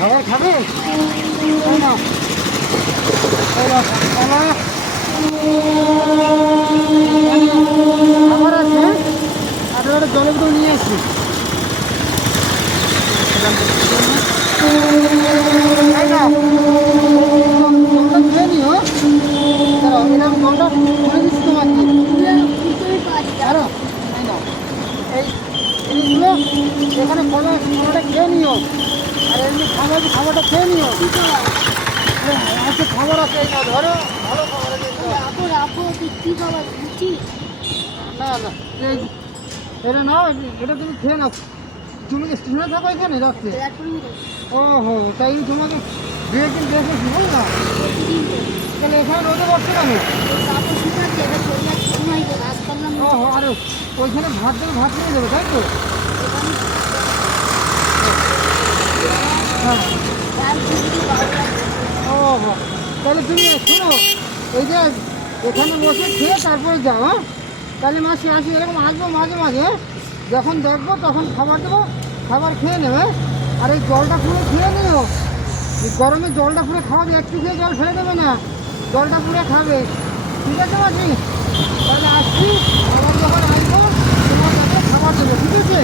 খাবার খাবে? তাই না? এই নাও, খাবার খাবার আছে, আর একটা জলের বোতল নিয়ে আসছি। তাই না? জলটা খেয়ে নিও। দাঁড়াও, এটা আমি জলটা খুলে দিচ্ছি তোমাকে। দাঁড়াও, তাই না? এই জিনিসগুলো এখানে খাবারটা খেয়ে নিও। আর এমনি খাবারটা খেয়ে নিও। হ্যাঁ, আছে খাবার আছে, এই নাও ধরো। ভালো খাবার আছে, এই নাও। না না, এই এটা নাও, এটা তুমি খেয়ে নাও। তুমি স্টেশনে থাকো এখানে রাত্রে? ওহো, তাই তোমাকে 2 একদিন দেখেছি, বুঝলা? তাহলে এখানে রোদে বসছে কেন? ওহো, আরে ওইখানে ভাত দেবে, ভাত নিয়ে দেবে, তাই তো? হ্যাঁ। ওহো, তাহলে তুমি শোনো, এই যে এখানে বসে খেয়ে তারপরে যাও। হ্যাঁ, তাহলে মাসি আসি, এরকম আসবো মাঝে মাঝে। যখন দেখবো তখন খাবার দেবো, খাবার খেয়ে নেবে। আর এই জলটা পুরো খেয়ে নিও। এই গরমে জলটা পুরো খাওয়াবে, একটু খেয়ে জল ফেলে দেবে না, জলটা পুরো খাবে। ঠিক আছে মাসি? তাহলে আসছি, আবার যখন আসবো তোমার কাছে খাবার দেবো, ঠিক আছে?